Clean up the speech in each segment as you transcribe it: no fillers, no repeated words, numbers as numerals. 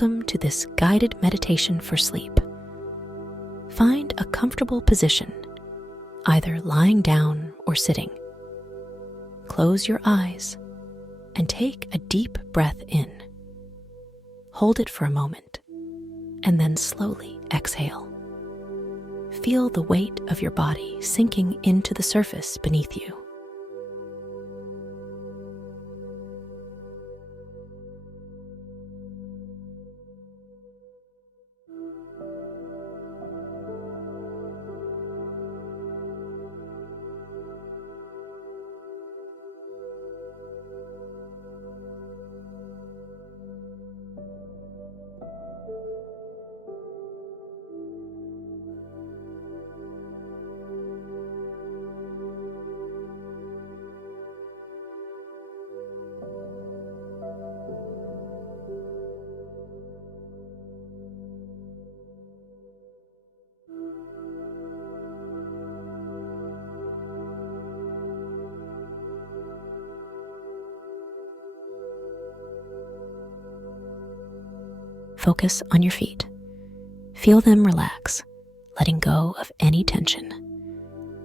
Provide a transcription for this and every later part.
Welcome to this guided meditation for sleep. Find a comfortable position, either lying down or sitting. Close your eyes and take a deep breath in. Hold it for a moment and then slowly exhale. Feel the weight of your body sinking into the surface beneath you. Focus on your feet. Feel them relax, letting go of any tension.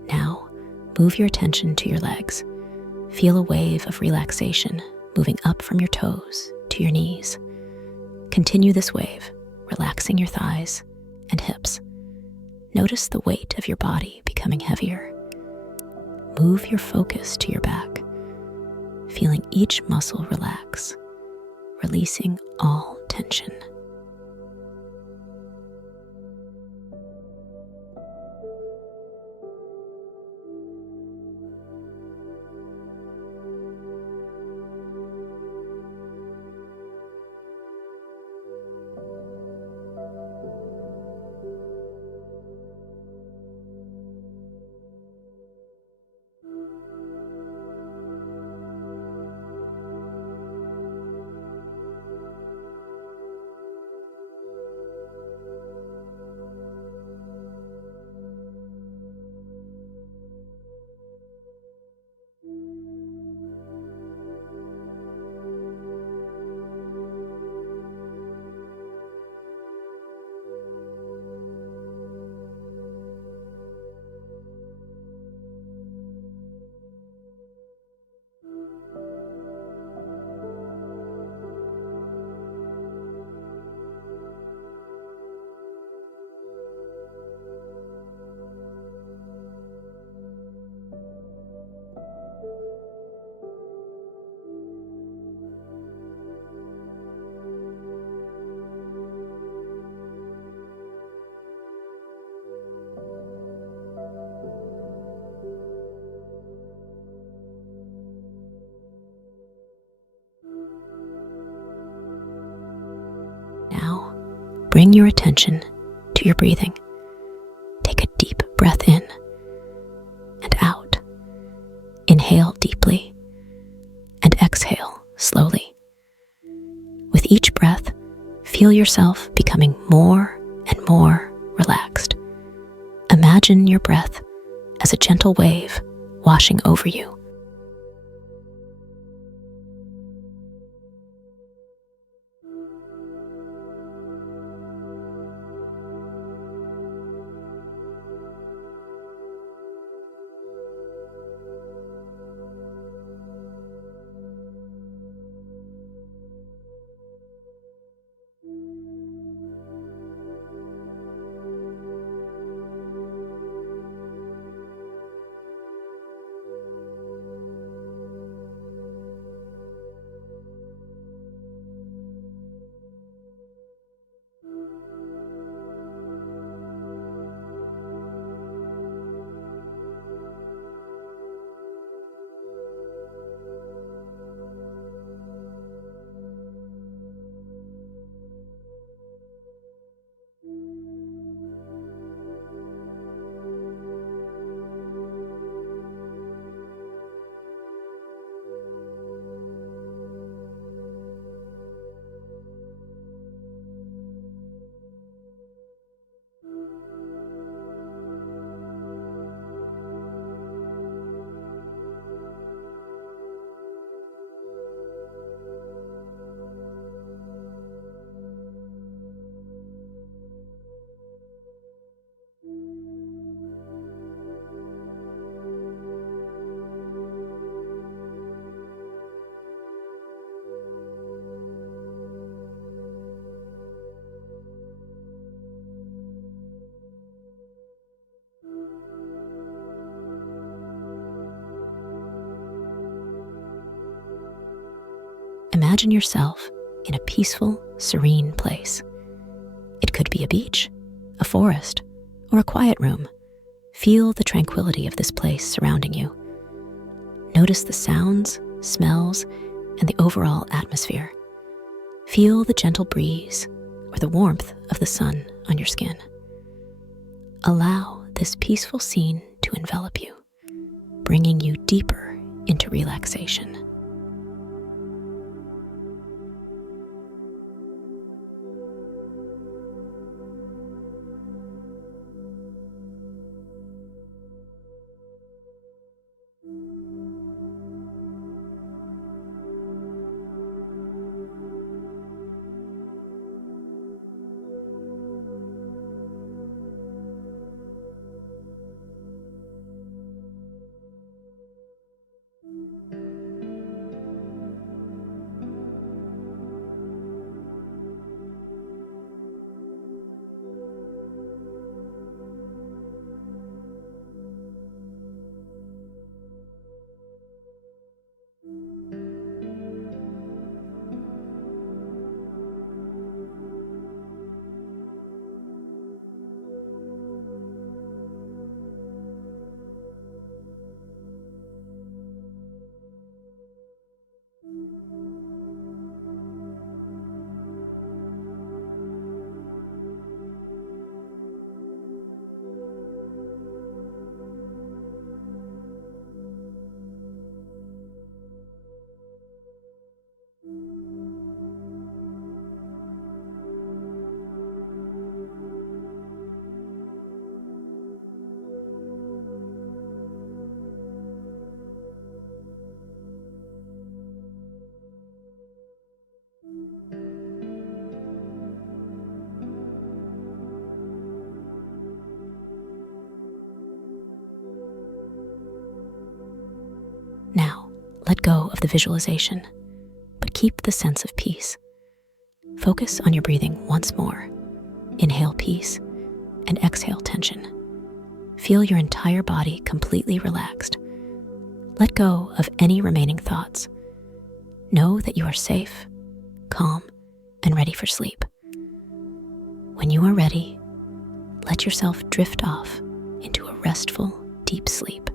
Now, move your attention to your legs. Feel a wave of relaxation moving up from your toes to your knees. Continue this wave, relaxing your thighs and hips. Notice the weight of your body becoming heavier. Move your focus to your back, feeling each muscle relax, releasing all tension. Now, bring your attention to your breathing. Take a deep breath in and out. Inhale deeply and exhale slowly. With each breath, feel yourself becoming more and more relaxed. Imagine your breath as a gentle wave washing over you. imagine yourself in a peaceful, serene place. It could be a beach, a forest, or a quiet room. Feel the tranquility of this place surrounding you. Notice the sounds, smells, and the overall atmosphere. Feel the gentle breeze or the warmth of the sun on your skin. Allow this peaceful scene to envelop you, bringing you deeper into relaxation. Now, let go of the visualization, but keep the sense of peace. Focus on your breathing once more. Inhale peace and exhale tension. Feel your entire body completely relaxed. Let go of any remaining thoughts. Know that you are safe, calm, and ready for sleep. When you are ready, let yourself drift off into a restful, deep sleep.